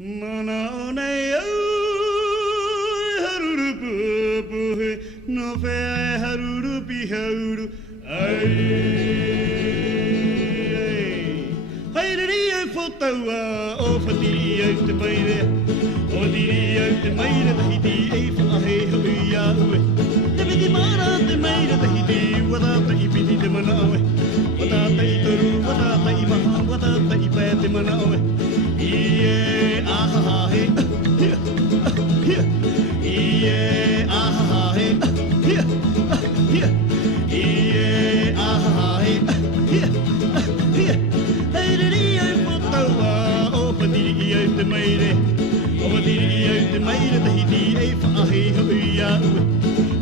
Manaone haruru pupu no fe haruru pihauru ai ai ri fotaua o fatiri au te maire o diri au te maire tahi di ei fa he hoia ue te vidi mara te maire tahi di wada ta I piti te manawe wada ta I toru wada ta I maha wada ta I pe te manawe Ie aha he Ie aha he Ie aha he Hei ri ai fotaua o padiri ai te maire o padiri ai te maire tahi di ei whaahe hoia ue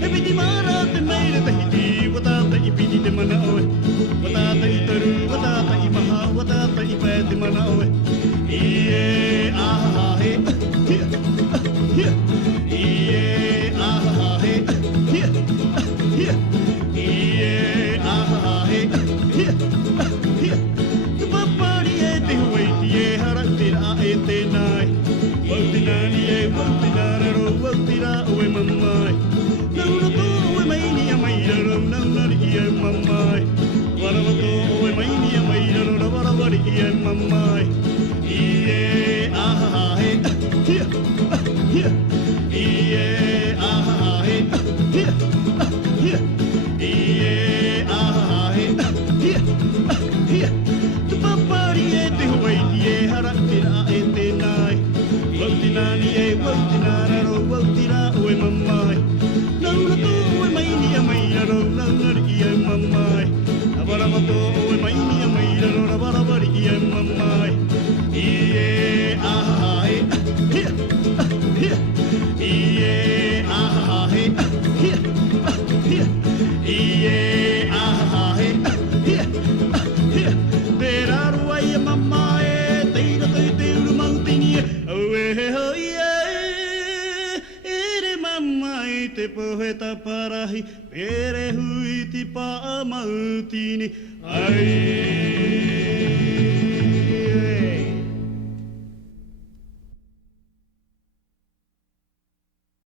he piti mara te maire tahi di wata ta I piti te manawe wata ta I toru wata ta I maha wata ta I pe te manawe Ie aha he Ie aha he Ie aha he Tu papari e te hueiti e harau ra e te nai Wauti nani e wauti nararo wauti ra oe mamai Nauna tō oe maini a mairaro naunari I e mamai Warawa tō oe maini a mairaro na warawari I e mamai Ie aha he Ie aha he Ie aha he Tu papari e te huaiti e harau ra e te nai Wauti nani e wauti nararo wauti ra oe mamai Nauna tō oe maini a mairaro naunari I e mamai Warawa tō oe maini a mairaro na warawari I e mamai Ie aha he Ie aha he Ie aha he Te raru ai a mama e teira toi te uru mautini e Aue he hoi e Ere mama I te poheta parahi Pere hui ti pa mautini Ai